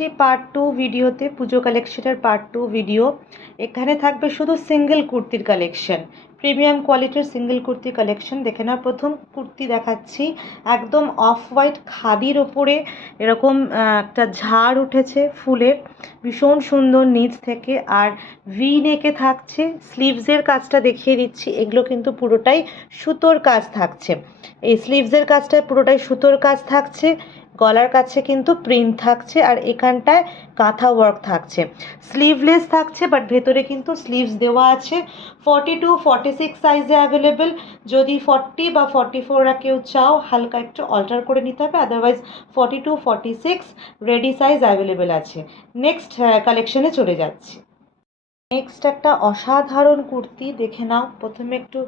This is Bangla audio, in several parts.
পার্ট 2 ভিডিওতে পুজো কালেকশনের পার্ট 2 ভিডিও। এখানে থাকবে শুধু সিঙ্গেল কুর্তির কালেকশন, প্রিমিয়াম কোয়ালিটির সিঙ্গেল কুর্তি কালেকশন। দেখে না, প্রথম কুর্তি দেখাচ্ছি একদম অফ হোয়াইট খাদির ওপরে এরকম একটা ঝাড় উঠেছে ফুলের, ভীষণ সুন্দর নিচ থেকে। আর ভি নেকে থাকছে, স্লিভসের কাজটা দেখিয়ে দিচ্ছি, এগুলো কিন্তু পুরোটাই সুতোর কাজ থাকছে। এই স্লিভসের কাজটায় পুরোটাই সুতোর কাজ থাকছে, গলার কাছে কিন্তু প্রিন্ট থাকছে, আর এখানটায় কাঁথা ওয়ার্ক থাকছে। স্লিভলেস থাকছে, বাট ভেতরে কিন্তু স্লিভস দেওয়া আছে। 42-46 সাইজে অ্যাভেলেবেল। যদি 40 বা 44 কেউ চাও, হালকা একটু অল্টার করে নিতে হবে, আদারওয়াইজ 42-46 রেডি সাইজ অ্যাভেলেবেল আছে। নেক্সট কালেকশনে চলে যাচ্ছি। নেক্সট একটা অসাধারণ কুর্তি দেখে নাও। প্রথমে একটু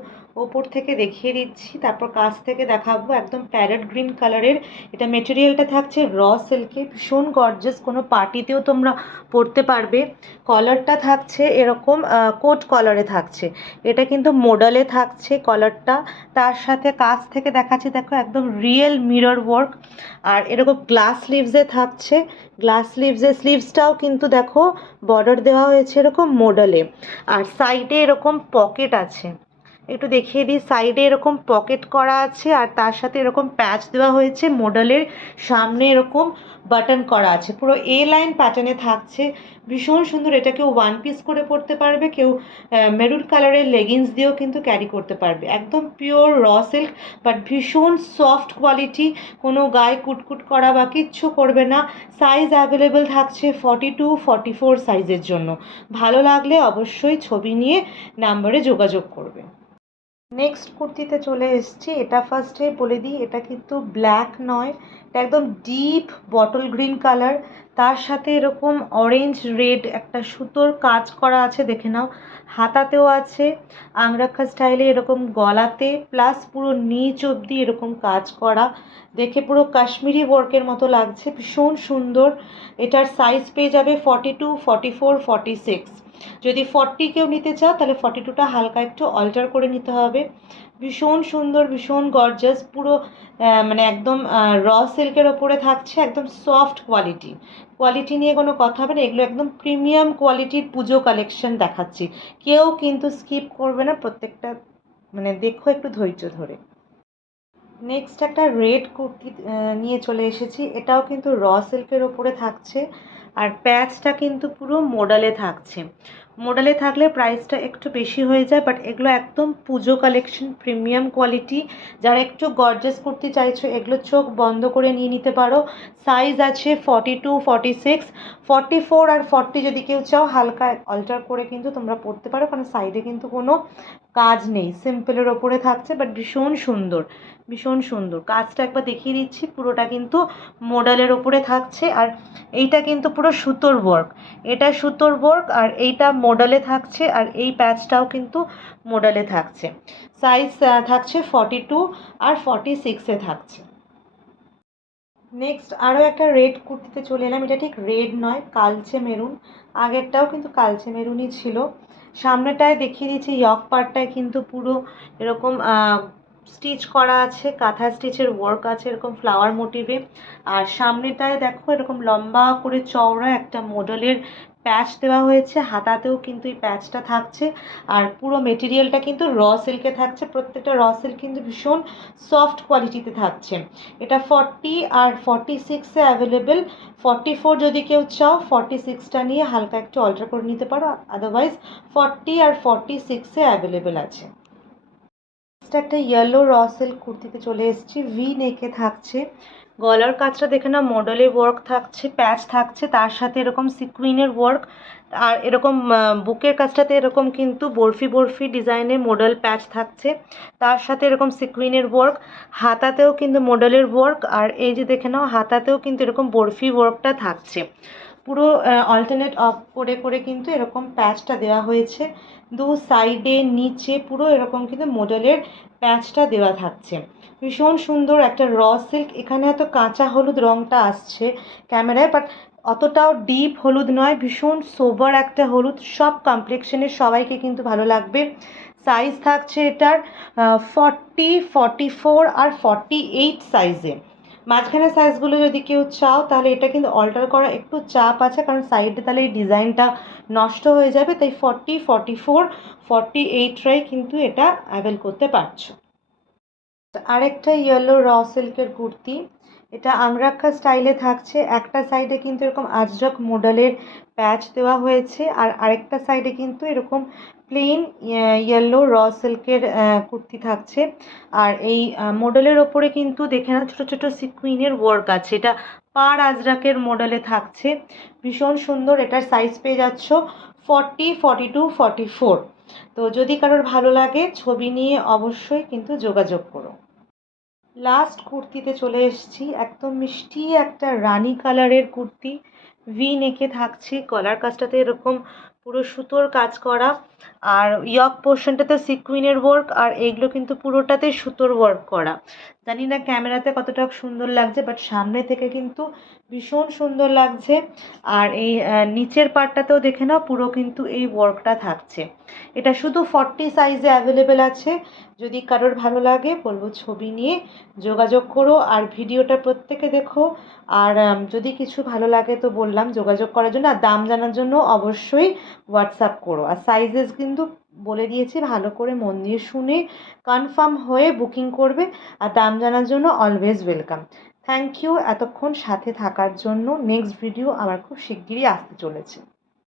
ওপর থেকে দেখিয়ে দিচ্ছি, তারপর কাছ থেকে দেখাবো। একদম প্যারেট গ্রিন কালারের, এটা মেটেরিয়ালটা থাকছে র সিল্কে, ভীষণ গর্জাস, কোনো পার্টিতেও তোমরা পরতে পারবে। কলারটা থাকছে এরকম কোট কলারে থাকছে, এটা কিন্তু মোডালে থাকছে কলারটা। তার সাথে কাছ থেকে দেখাচ্ছি, দেখো একদম রিয়েল মিরর ওয়ার্ক। আর এরকম গ্লাস স্লিভসে থাকছে, গ্লাস স্লিভসে স্লিভসটাও কিন্তু দেখো বর্ডার দেওয়া হয়েছে এরকম মোডালে। আর সাইডে এরকম পকেট আছে, একটু দেখিয়ে দিই। সাইডে এরকম পকেট করা আছে, আর তার সাথে এরকম প্যাচ দেওয়া হয়েছে মোডালের সামনে, এরকম বাটন করা আছে, পুরো এ লাইন প্যাটার্নে থাকছে। ভীষণ সুন্দর। এটা কেউ ওয়ান পিস করে পরতে পারবে, কেউ মেরুন কালারের লেগিংস দিয়েও কিন্তু ক্যারি করতে পারবে। একদম পিওর র সিল্ক, বাট ভীষণ সফট কোয়ালিটি, কোনো গায়ে কুটকুট করা বা কিচ্ছু করবে না। সাইজ অ্যাভেলেবেল থাকছে 42-44 সাইজের জন্য। ভালো লাগলে অবশ্যই ছবি নিয়ে নাম্বারে যোগাযোগ করবে। নেক্সট কুর্তিতে চলে এসেছি। এটা ফার্স্টে বলে দিই, এটা কিন্তু ব্ল্যাক নয়, এটা একদম ডিপ বটল গ্রিন কালার। তার সাথে এরকম অরেঞ্জ রেড একটা সুতোর কাজ করা আছে, দেখে নাও। হাতাতেও আছে আংরাক্ষা স্টাইলে এরকম গলাতে, প্লাস পুরো নিচ অবধি এরকম কাজ করা, দেখে পুরো কাশ্মীরি ওয়ার্কের মতো লাগছে, ভীষণ সুন্দর। এটার সাইজ পেয়ে যাবে 42-44-46। যদি 40 কেউ নিতে চাও, তাহলে 42টা হালকা একটু অল্টার করে নিতে হবে। ভীষণ সুন্দর, ভীষণ গর্জাস, পুরো মানে একদম র সিল্কের ওপরে থাকছে, একদম সফট কোয়ালিটি। কোয়ালিটি নিয়ে কোনো কথা হবে না, এগুলো একদম প্রিমিয়াম কোয়ালিটির পুজো কালেকশন দেখাচ্ছি। কেউ কিন্তু স্কিপ করবে না, প্রত্যেকটা মানে দেখো একটু ধৈর্য ধরে। নেক্সট একটা রেড কুর্তি নিয়ে চলে এসেছি, এটাও কিন্তু র সিল্কের ওপরে থাকছে, আর প্যাচটা কিন্তু পুরো মোডালে থাকছে। মোডালে থাকলে প্রাইসটা একটু বেশি হয়ে যায়, বাট এগুলো একদম পুজো কালেকশন, প্রিমিয়াম কোয়ালিটি। যারা একটু গর্জাস কুর্তি চাইছো, এগুলো চোখ বন্ধ করে নিয়ে নিতে পারো। সাইজ আছে 42-46, 44 আর 40 যদি কেউ চাও হালকা অল্টার করে কিন্তু তোমরা পরতে পারো, কারণ সাইডে কিন্তু কোনো কাজ নেই, সিম্পলের ওপরে থাকছে, বাট ভীষণ সুন্দর, ভীষণ সুন্দর। কাজটা একবার দেখিয়ে দিচ্ছি, পুরোটা কিন্তু মোডালের ওপরে থাকছে। আর এইটা কিন্তু পুরো সুতোর ওয়ার্ক, এটা সুতোর ওয়ার্ক, আর এইটা মোডালে থাকছে, আর এই প্যাচটাও কিন্তু মোডালে থাকছে। সাইজ থাকছে 42 আর 46-এ থাকছে। নেক্সট আরও একটা রেড কুর্তিতে চলে এলাম। এটা ঠিক রেড নয়, কালচে মেরুন। আগেরটাও কিন্তু কালচে মেরুনই ছিল। সামনেটায় দেখিয়ে দিচ্ছি, ইয়ক পার্টটায় কিন্তু পুরো এরকম স্টিচ করা আছে, কাঁথা স্টিচের ওয়ার্ক আছে এরকম ফ্লাওয়ার মোটিভে। আর সামনেটায় দেখো এরকম লম্বা করে চওড়া একটা মডেলের প্যাচ দেওয়া হয়েছে, হাতাতেও কিন্তু এই প্যাচটা থাকছে। আর পুরো মেটেরিয়ালটা কিন্তু র সিল্কে থাকছে, প্রত্যেকটা র সিল্ক কিন্তু ভীষণ সফট কোয়ালিটিতে থাকছে। এটা 40 আর 46-এ অ্যাভেলেবেল। 44 যদি কেউ চাও, 46টা নিয়ে হালকা একটু অল্টার করে নিতে পারো, আদারওয়াইজ 40 আর 46-এ অ্যাভেলেবেল আছে। একটা ইয়েলো র সিল্ক কুর্তিতে চলে এসেছি, ভি নেকে থাকছে। গলার কাজটা দেখে না, মডেলে ওয়ার্ক থাকছে, প্যাচ থাকছে, তার সাথে এরকম সিকুইনের ওয়ার্ক। আর এরকম বুকের কাজটাতে এরকম কিন্তু বরফি বরফি ডিজাইনের মডেল প্যাচ থাকছে, তার সাথে এরকম সিকুইনের ওয়ার্ক। হাতাতেও কিন্তু মডেলের ওয়ার্ক, আর এই যে দেখে নাও, হাতাতেও কিন্তু এরকম বরফি ওয়ার্কটা থাকছে। পুরো অল্টারনেট অফ করে করে কিন্তু এরকম প্যাচটা দেওয়া হয়েছে। দু সাইডে নিচে পুরো এরকম কিন্তু মডেলের প্যাচটা দেওয়া থাকছে। ভীষণ সুন্দর একটা র সিল্ক। এখানে এত কাঁচা হলুদ রঙটা আসছে ক্যামেরায়, বাট অতটাও ডিপ হলুদ নয়, ভীষণ সোবার একটা হলুদ, সব কমপ্লেক্সনের সবাইকে কিন্তু ভালো লাগবে। সাইজ থাকছে এটার 40, 44 আর 48 সাইজে। মাঝখানের সাইজগুলো যদি কেউ চাও তাহলে এটা কিন্তু অল্টার করা একটু চাপ আছে, কারণ সাইডে তাহলে এই ডিজাইনটা নষ্ট হয়ে যাবে। তাই 40, 44, 48টাই কিন্তু এটা অ্যাভেল করতে পারছো। আরেকটা ইয়েলো র সিল্কের কুর্তি, এটা আংরাক্ষা স্টাইলে থাকছে। একটা সাইডে কিন্তু এরকম আজরক মডেলের প্যাচ দেওয়া হয়েছে, আর আরেকটা সাইডে কিন্তু এরকম প্লেন ইয়েলো র সিল্কের কুর্তি থাকছে। আর এই মডেলের ওপরে কিন্তু দেখে না ছোটো ছোটো সিকুইনের ওয়ার্ক আছে। এটা পার আজরাকের মডেলে থাকছে, ভীষণ সুন্দর। এটার সাইজ পেয়ে যাচ্ছ 40, 42, 44। তো যদি কারোর ভালো লাগে ছবি নিয়ে অবশ্যই কিন্তু যোগাযোগ করো। লাস্ট কুর্তিতে চলে এসেছি, একদম মিষ্টি একটা রানী কালারের কুর্তি, ভি নেকে থাকছে। গলার কাজটাতে এরকম পুরো সুতোর কাজ করা, আর ইয়ক পোর্শনটাতে সিকুইনের ওয়ার্ক, আর এগুলো কিন্তু পুরোটাতে সুতোর ওয়ার্ক করা। জানি না ক্যামেরাতে কতটা সুন্দর লাগছে, বাট সামনে থেকে কিন্তু ভীষণ সুন্দর লাগছে। আর এই নিচের পার্টটাতেও দেখে নাও, পুরো কিন্তু এই ওয়ার্কটা থাকছে। এটা শুধু 40 সাইজে অ্যাভেলেবেল আছে। যদি কারোর ভালো লাগে বলবো ছবি নিয়ে যোগাযোগ করো, আর ভিডিওটা প্রত্যেকে দেখো। আর যদি কিছু ভালো লাগে তো বললাম যোগাযোগ করার জন্য, আর দাম জানার জন্য অবশ্যই হোয়াটসঅ্যাপ করো। আর সাইজেস কিন্তু বলে দিয়েছি, ভালো করে মন দিয়ে শুনে কনফার্ম হয়ে বুকিং করবে। আর দাম জানার জন্য অলওয়েজ ওয়েলকাম। থ্যাংক ইউ এতক্ষণ সাথে থাকার জন্য। নেক্সট ভিডিও আমার খুব শিগগিরই আসতে চলেছে।